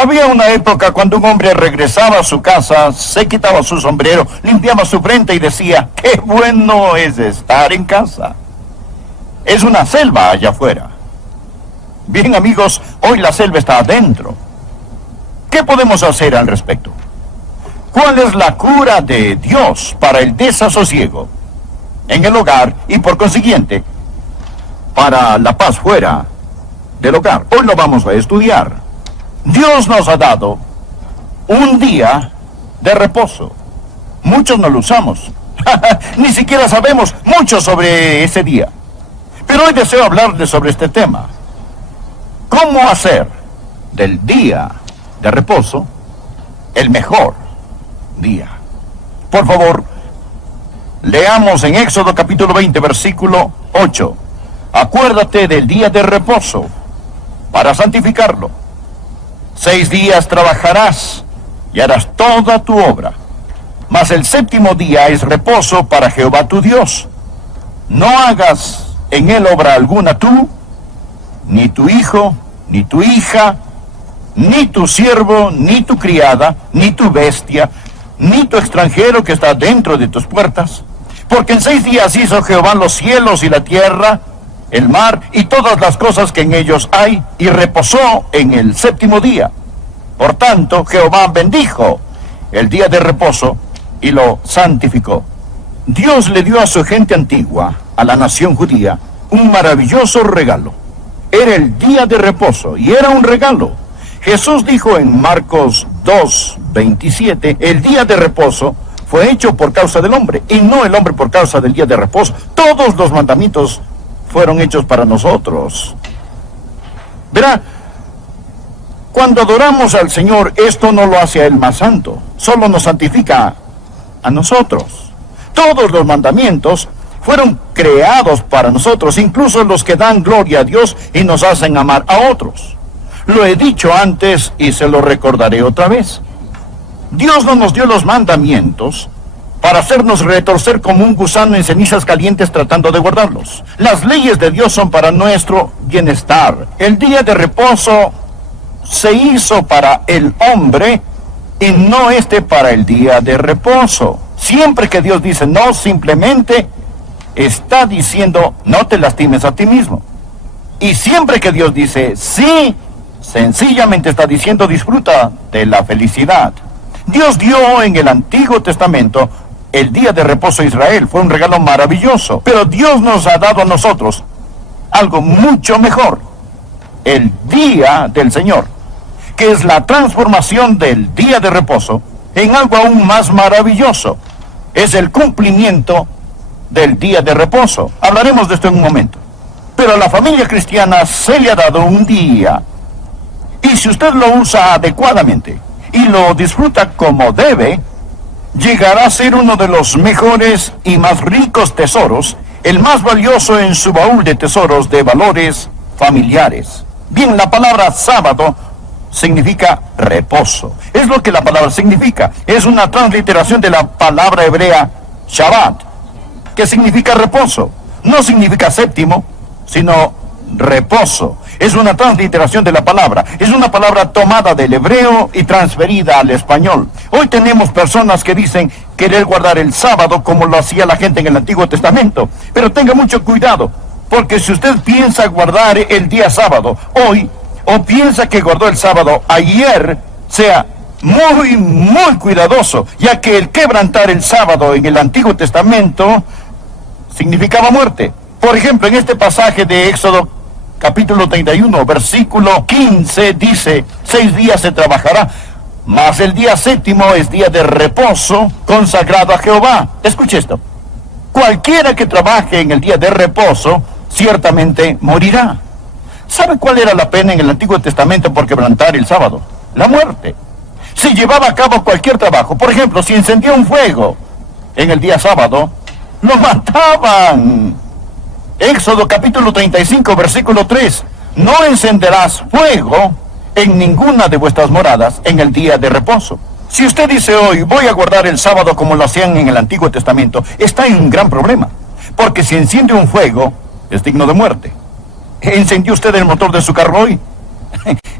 Había una época cuando un hombre regresaba a su casa, se quitaba su sombrero, limpiaba su frente y decía, ¡qué bueno es estar en casa! Es una selva allá afuera. Bien, amigos, hoy la selva está adentro. ¿Qué podemos hacer al respecto? ¿Cuál es la cura de Dios para el desasosiego en el hogar y, por consiguiente, para la paz fuera del hogar? Hoy lo vamos a estudiar. Dios nos ha dado un día de reposo. Muchos no lo usamos. Ni siquiera sabemos mucho sobre ese día. Pero hoy deseo hablarles sobre este tema. ¿Cómo hacer del día de reposo el mejor día? Por favor, leamos en Éxodo capítulo 20, versículo 8. Acuérdate del día de reposo para santificarlo. 6 días trabajarás y harás toda tu obra, mas el 7º día es reposo para Jehová tu Dios. No hagas en él obra alguna tú, ni tu hijo, ni tu hija, ni tu siervo, ni tu criada, ni tu bestia, ni tu extranjero que está dentro de tus puertas. Porque en 6 días hizo Jehová los cielos y la tierra, el mar y todas las cosas que en ellos hay, y reposó en el 7º día. Por tanto, Jehová bendijo el día de reposo y lo santificó. Dios le dio a su gente antigua, a la nación judía, un maravilloso regalo. Era el día de reposo y era un regalo. Jesús dijo en Marcos 2:27, el día de reposo fue hecho por causa del hombre, y no el hombre por causa del día de reposo. Todos los mandamientos fueron hechos para nosotros. Verá, cuando adoramos al Señor, esto no lo hace a Él más santo, solo nos santifica a nosotros. Todos los mandamientos fueron creados para nosotros, incluso los que dan gloria a Dios y nos hacen amar a otros. Lo he dicho antes y se lo recordaré otra vez. Dios no nos dio los mandamientos para hacernos retorcer como un gusano en cenizas calientes tratando de guardarlos. Las leyes de Dios son para nuestro bienestar. El día de reposo se hizo para el hombre y no para el día de reposo. Siempre que Dios dice no, simplemente está diciendo no te lastimes a ti mismo. Y siempre que Dios dice sí, sencillamente está diciendo disfruta de la felicidad. Dios dio en el Antiguo Testamento el día de reposo a Israel. Fue un regalo maravilloso. Pero Dios nos ha dado a nosotros algo mucho mejor. El día del Señor, que es la transformación del día de reposo en algo aún más maravilloso. Es el cumplimiento del día de reposo. Hablaremos de esto en un momento. Pero a la familia cristiana se le ha dado un día. Y si usted lo usa adecuadamente y lo disfruta como debe, llegará a ser uno de los mejores y más ricos tesoros, el más valioso en su baúl de tesoros de valores familiares. Bien, la palabra sábado significa reposo. Es lo que la palabra significa. Es una transliteración de la palabra hebrea Shabbat, que significa reposo. No significa séptimo, sino reposo. Es una transliteración de la palabra. Es una palabra tomada del hebreo y transferida al español. Hoy tenemos personas que dicen querer guardar el sábado como lo hacía la gente en el Antiguo Testamento. Pero tenga mucho cuidado, porque si usted piensa guardar el día sábado hoy, o piensa que guardó el sábado ayer, sea muy cuidadoso, ya que el quebrantar el sábado en el Antiguo Testamento significaba muerte. Por ejemplo, en este pasaje de Éxodo capítulo 31, versículo 15, dice, 6 días se trabajará, mas el día 7º es día de reposo consagrado a Jehová. Escuche esto. Cualquiera que trabaje en el día de reposo, ciertamente morirá. ¿Sabe cuál era la pena en el Antiguo Testamento por quebrantar el sábado? La muerte. Si llevaba a cabo cualquier trabajo, por ejemplo, si encendía un fuego en el día sábado, lo mataban. Éxodo capítulo 35, versículo 3. No encenderás fuego en ninguna de vuestras moradas en el día de reposo. Si usted dice hoy, voy a guardar el sábado como lo hacían en el Antiguo Testamento, está en un gran problema. Porque si enciende un fuego, es digno de muerte. ¿Encendió usted el motor de su carro hoy?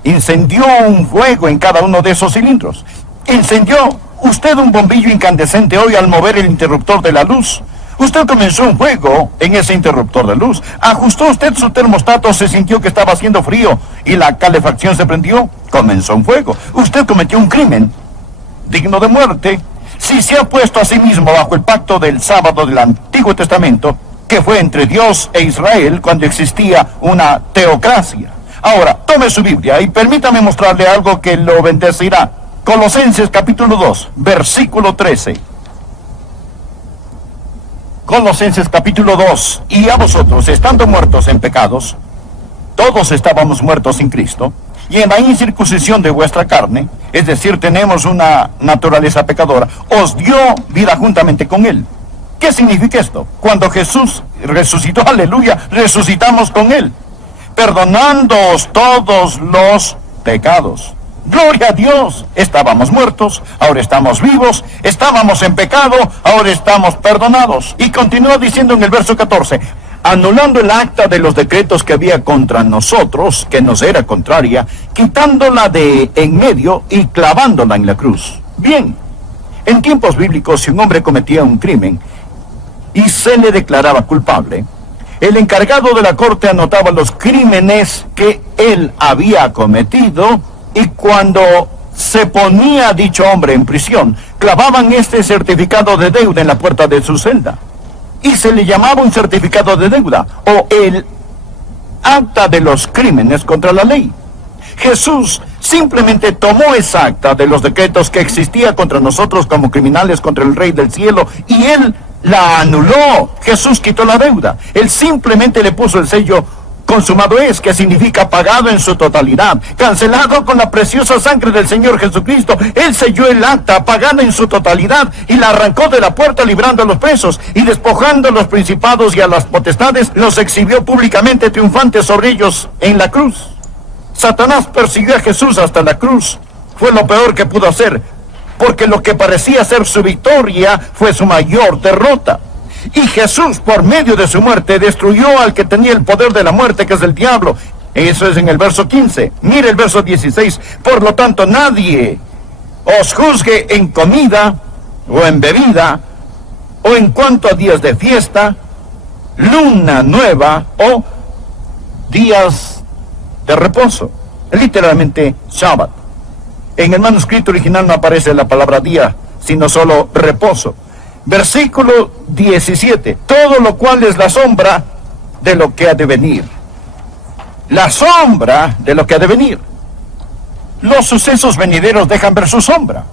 Incendió un fuego en cada uno de esos cilindros. Incendió usted un bombillo incandescente hoy al mover el interruptor de la luz. Usted comenzó un fuego en ese interruptor de luz. Ajustó usted su termostato, se sintió que estaba haciendo frío y la calefacción se prendió. Comenzó un fuego. Usted cometió un crimen digno de muerte si se ha puesto a sí mismo bajo el pacto del sábado del Antiguo Testamento, que fue entre Dios e Israel cuando existía una teocracia. Ahora, tome su Biblia y permítame mostrarle algo que lo bendecirá. Colosenses capítulo 2, versículo 13. Colosenses capítulo 2. Y a vosotros, estando muertos en pecados, todos estábamos muertos sin Cristo, y en la incircuncisión de vuestra carne, es decir, tenemos una naturaleza pecadora, os dio vida juntamente con Él. ¿Qué significa esto? Cuando Jesús resucitó, aleluya, resucitamos con Él, perdonándoos todos los pecados. ¡Gloria a Dios! Estábamos muertos, ahora estamos vivos, estábamos en pecado, ahora estamos perdonados. Y continúa diciendo en el verso 14, anulando el acta de los decretos que había contra nosotros, que nos era contraria, quitándola de en medio y clavándola en la cruz. Bien, en tiempos bíblicos, si un hombre cometía un crimen y se le declaraba culpable, el encargado de la corte anotaba los crímenes que él había cometido, y cuando se ponía dicho hombre en prisión, clavaban este certificado de deuda en la puerta de su celda. Y se le llamaba un certificado de deuda, o el acta de los crímenes contra la ley. Jesús simplemente tomó esa acta de los decretos que existía contra nosotros como criminales contra el Rey del Cielo, y Él la anuló. Jesús quitó la deuda. Él simplemente le puso el sello consumado es, que significa pagado en su totalidad, cancelado con la preciosa sangre del Señor Jesucristo. Él selló el acta, pagada en su totalidad, y la arrancó de la puerta, librando a los presos, y despojando a los principados y a las potestades, los exhibió públicamente triunfantes sobre ellos en la cruz. Satanás persiguió a Jesús hasta la cruz. Fue lo peor que pudo hacer, porque lo que parecía ser su victoria fue su mayor derrota. Y Jesús, por medio de su muerte, destruyó al que tenía el poder de la muerte, que es el diablo. Eso es en el verso 15. Mire el verso 16. Por lo tanto, nadie os juzgue en comida, o en bebida, o en cuanto a días de fiesta, luna nueva, o días de reposo. Literalmente, Shabbat. En el manuscrito original no aparece la palabra día, sino solo reposo. Versículo 17. Todo lo cual es la sombra de lo que ha de venir. La sombra de lo que ha de venir. Los sucesos venideros dejan ver su sombra.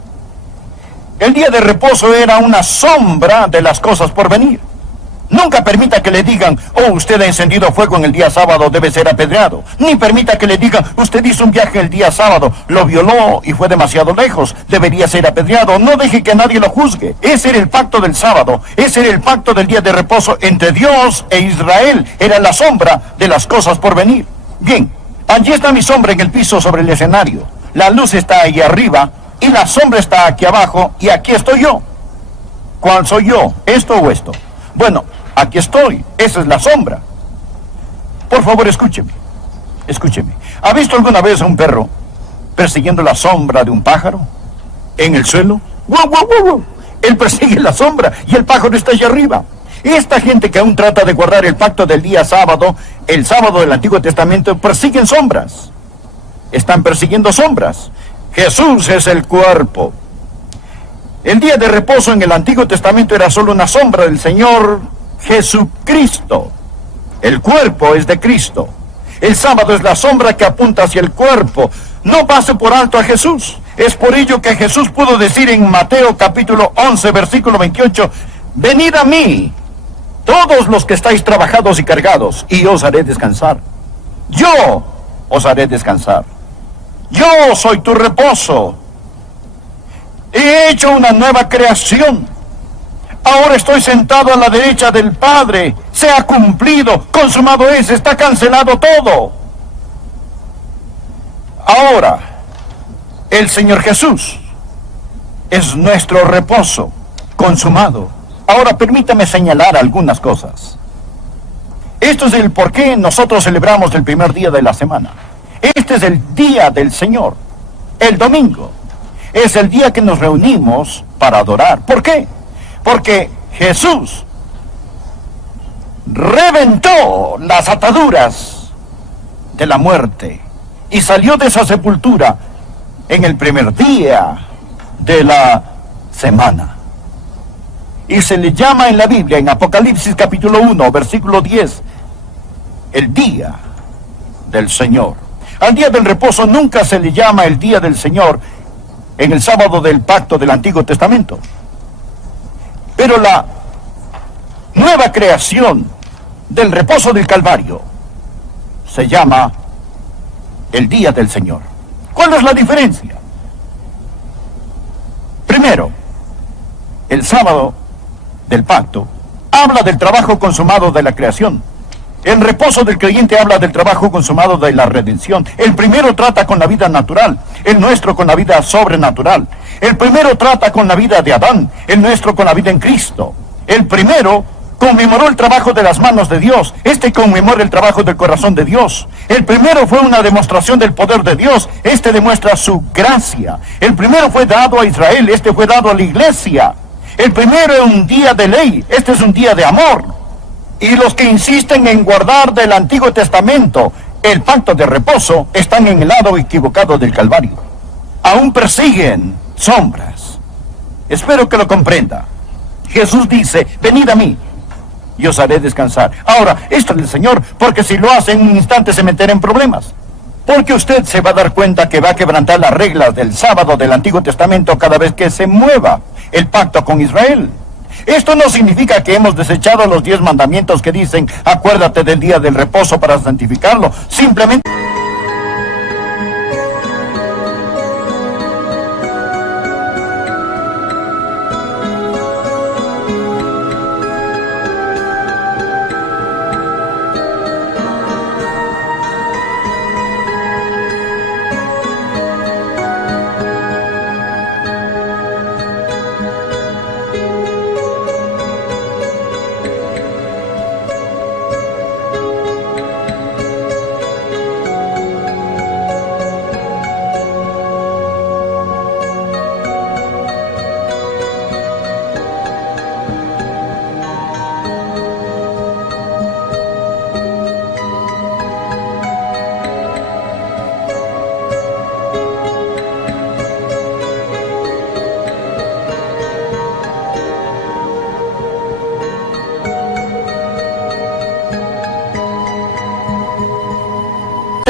El día de reposo era una sombra de las cosas por venir. Nunca permita que le digan, oh, usted ha encendido fuego en el día sábado, debe ser apedreado. Ni permita que le digan, usted hizo un viaje el día sábado, lo violó y fue demasiado lejos, debería ser apedreado. No deje que nadie lo juzgue. Ese era el pacto del sábado, ese era el pacto del día de reposo entre Dios e Israel. Era la sombra de las cosas por venir. Bien, allí está mi sombra en el piso sobre el escenario. La luz está ahí arriba y la sombra está aquí abajo, y aquí estoy yo. ¿Cuál soy yo? ¿Esto o esto? Bueno, aquí estoy. Esa es la sombra. Por favor, escúcheme. Escúcheme. ¿Ha visto alguna vez a un perro persiguiendo la sombra de un pájaro en el suelo? ¡Wow, wow, wow, wow! Él persigue la sombra y el pájaro está allá arriba. Esta gente que aún trata de guardar el pacto del día sábado, el sábado del Antiguo Testamento, persiguen sombras. Están persiguiendo sombras. Jesús es el cuerpo. El día de reposo en el Antiguo Testamento era solo una sombra del Señor Jesucristo. El cuerpo es de Cristo. El sábado es la sombra que apunta hacia el cuerpo. No pase por alto a Jesús. Es por ello que Jesús pudo decir en Mateo capítulo 11, versículo 28, venid a mí, todos los que estáis trabajados y cargados, y os haré descansar. Yo os haré descansar. Yo soy tu reposo. He hecho una nueva creación. Ahora estoy sentado a la derecha del Padre. Se ha cumplido, consumado es, está cancelado todo. Ahora, el Señor Jesús es nuestro reposo consumado. Ahora permítame señalar algunas cosas. Esto es el por qué nosotros celebramos el primer día de la semana. Este es el día del Señor. El domingo es el día que nos reunimos para adorar. ¿Por qué? Porque Jesús reventó las ataduras de la muerte y salió de esa sepultura en el primer día de la semana. Y se le llama en la Biblia, en Apocalipsis capítulo 1, versículo 10, el día del Señor. Al día del reposo nunca se le llama el día del Señor en el sábado del pacto del Antiguo Testamento. Pero la nueva creación del reposo del Calvario se llama el día del Señor. ¿Cuál es la diferencia? Primero, el sábado del pacto habla del trabajo consumado de la creación. El reposo del creyente habla del trabajo consumado de la redención. El primero trata con la vida natural, el nuestro con la vida sobrenatural. El primero trata con la vida de Adán, el nuestro con la vida en Cristo. El primero conmemoró el trabajo de las manos de Dios, este conmemora el trabajo del corazón de Dios. El primero fue una demostración del poder de Dios, este demuestra su gracia. El primero fue dado a Israel, este fue dado a la iglesia. El primero es un día de ley, este es un día de amor. Y los que insisten en guardar del Antiguo Testamento el pacto de reposo están en el lado equivocado del Calvario. Aún persiguen sombras. Espero que lo comprenda. Jesús dice, venid a mí, y os haré descansar. Ahora, esto es del Señor, porque si lo hace en un instante se meterá en problemas. Porque usted se va a dar cuenta que va a quebrantar las reglas del sábado del Antiguo Testamento cada vez que se mueva el pacto con Israel. Esto no significa que hemos desechado los 10 mandamientos que dicen, acuérdate del día del reposo para santificarlo. Simplemente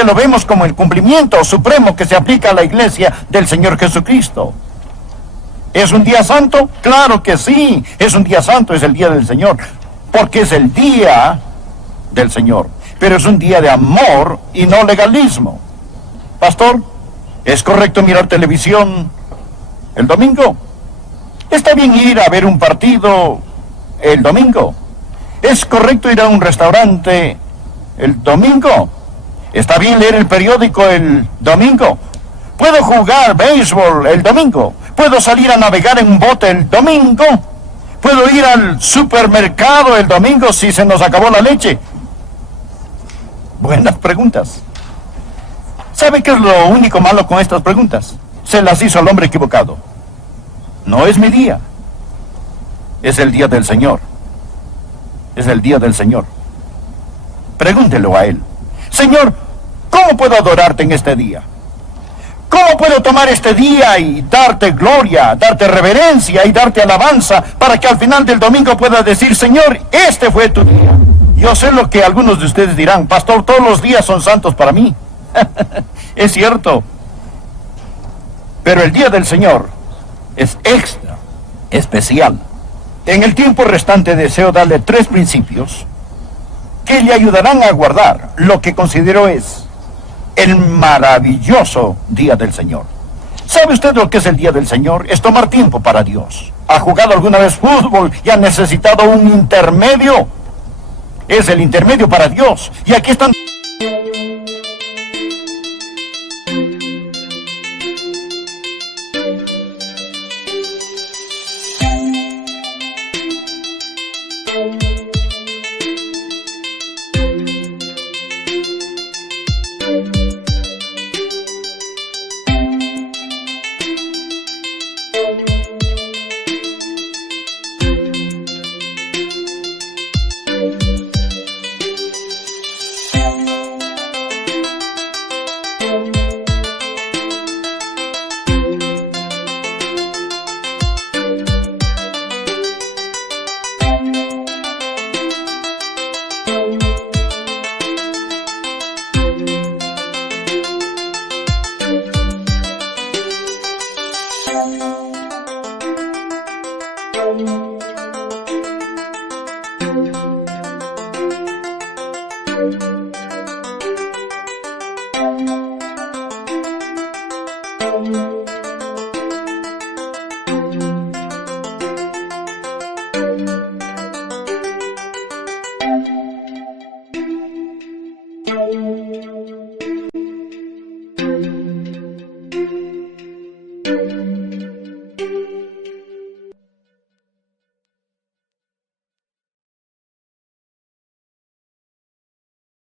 lo vemos como el cumplimiento supremo que se aplica a la iglesia del Señor Jesucristo. ¿Es un día santo? Claro que sí, es un día santo, es el día del Señor, porque es el día del Señor, pero es un día de amor y no legalismo. Pastor, ¿es correcto mirar televisión el domingo? ¿Está bien ir a ver un partido el domingo? ¿Es correcto ir a un restaurante el domingo? ¿Está bien leer el periódico el domingo? ¿Puedo jugar béisbol el domingo? ¿Puedo salir a navegar en un bote el domingo? ¿Puedo ir al supermercado el domingo si se nos acabó la leche? Buenas preguntas. ¿Sabe qué es lo único malo con estas preguntas? Se las hizo al hombre equivocado. No es mi día. Es el día del Señor. Es el día del Señor. Pregúntelo a Él. Señor, ¿cómo puedo adorarte en este día? ¿Cómo puedo tomar este día y darte gloria, darte reverencia y darte alabanza para que al final del domingo pueda decir, Señor, este fue tu día? Yo sé lo que algunos de ustedes dirán, pastor, todos los días son santos para mí. Es cierto. Pero el día del Señor es extra, especial. En el tiempo restante deseo darle 3 principios que le ayudarán a guardar lo que considero es el maravilloso día del Señor. ¿Sabe usted lo que es el día del Señor? Es tomar tiempo para Dios. ¿Ha jugado alguna vez fútbol y ha necesitado un intermedio? Es el intermedio para Dios. Y aquí están...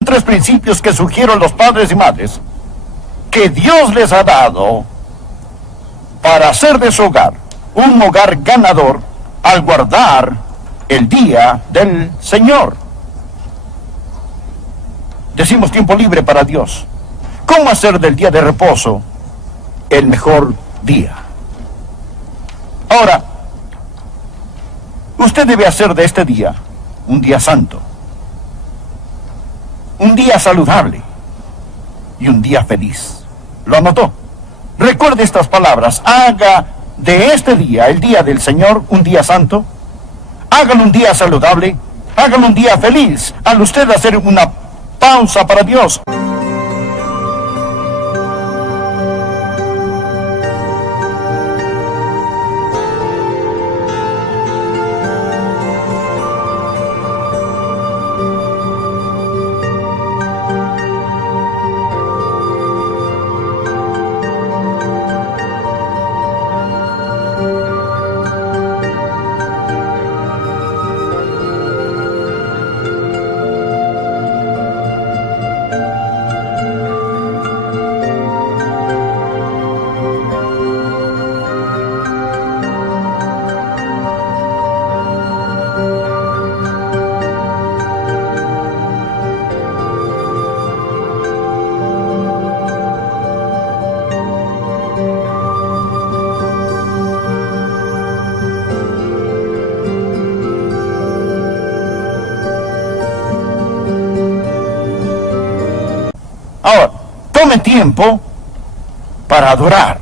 Tres principios que sugiero a los padres y madres que Dios les ha dado para hacer de su hogar un hogar ganador al guardar el día del Señor. Decimos tiempo libre para Dios. ¿Cómo hacer del día de reposo el mejor día? Ahora, usted debe hacer de este día un día santo, un día saludable y un día feliz. ¿Lo anotó? Recuerde estas palabras. Haga de este día, el día del Señor, un día santo. Hágalo un día saludable. Hágalo un día feliz. Al usted hacer una pausa para Dios. Ahora, tome tiempo para adorar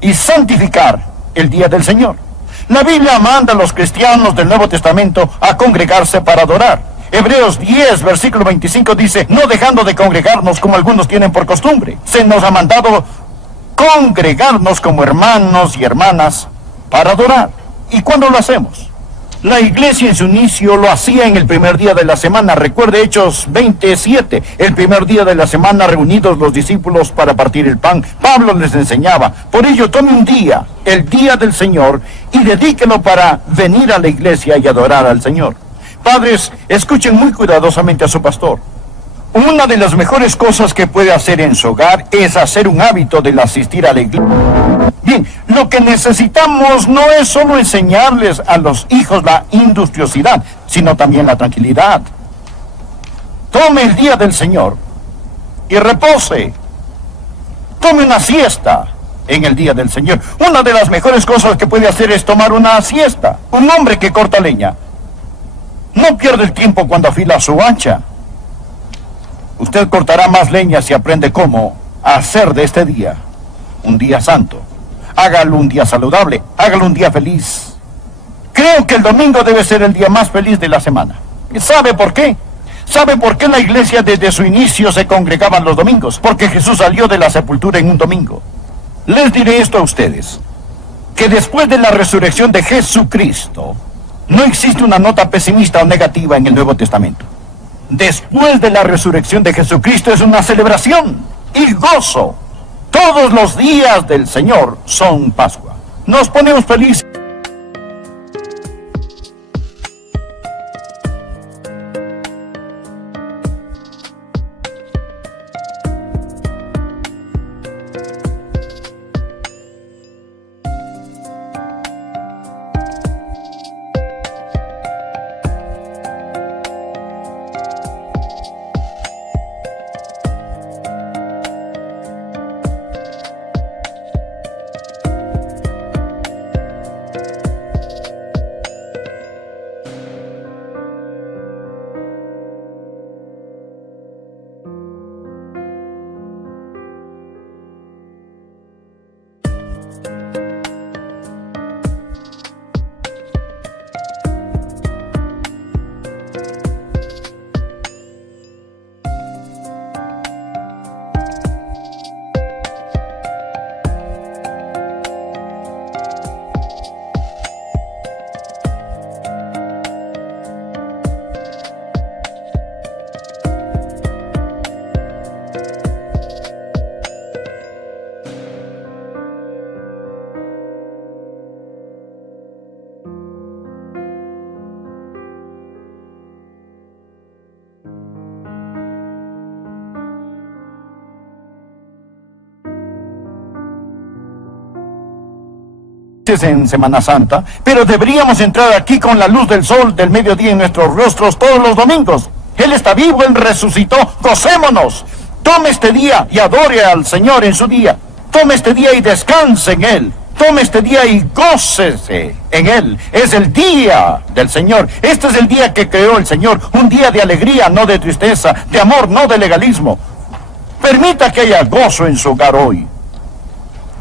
y santificar el día del Señor. La Biblia manda a los cristianos del Nuevo Testamento a congregarse para adorar. Hebreos 10, versículo 25 dice, no dejando de congregarnos como algunos tienen por costumbre. Se nos ha mandado congregarnos como hermanos y hermanas para adorar. ¿Y cuándo lo hacemos? La iglesia en su inicio lo hacía en el primer día de la semana. Recuerde Hechos 27, el primer día de la semana reunidos los discípulos para partir el pan. Pablo les enseñaba. Por ello tome un día, el día del Señor, y dedíquelo para venir a la iglesia y adorar al Señor. Padres, escuchen muy cuidadosamente a su pastor. Una de las mejores cosas que puede hacer en su hogar es hacer un hábito del asistir a la iglesia. Bien, lo que necesitamos no es solo enseñarles a los hijos la industriosidad, sino también la tranquilidad. Tome el día del Señor y repose. Tome una siesta en el día del Señor. Una de las mejores cosas que puede hacer es tomar una siesta. Un hombre que corta leña no pierde el tiempo cuando afila su hacha. Usted cortará más leña si aprende cómo hacer de este día un día santo. Hágalo un día saludable, hágalo un día feliz. Creo que el domingo debe ser el día más feliz de la semana. ¿Sabe por qué? ¿Sabe por qué la iglesia desde su inicio se congregaban los domingos? Porque Jesús salió de la sepultura en un domingo. Les diré esto a ustedes, que después de la resurrección de Jesucristo, no existe una nota pesimista o negativa en el Nuevo Testamento. Después de la resurrección de Jesucristo es una celebración y gozo. Todos los días del Señor son Pascua. Nos ponemos felices. en Semana Santa, pero deberíamos entrar aquí con la luz del sol del mediodía en nuestros rostros todos los domingos. Él está vivo, Él resucitó, gocémonos. Tome este día y adore al Señor en su día. Tome este día y descanse en Él. Tome este día y gócese en Él. Es el día del Señor. Este es el día que creó el Señor. Un día de alegría, no de tristeza, de amor, no de legalismo. Permita que haya gozo en su hogar hoy.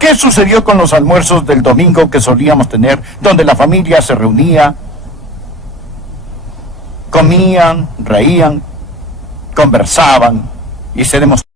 ¿Qué sucedió con los almuerzos del domingo que solíamos tener, donde la familia se reunía, comían, reían, conversaban y se demostraban?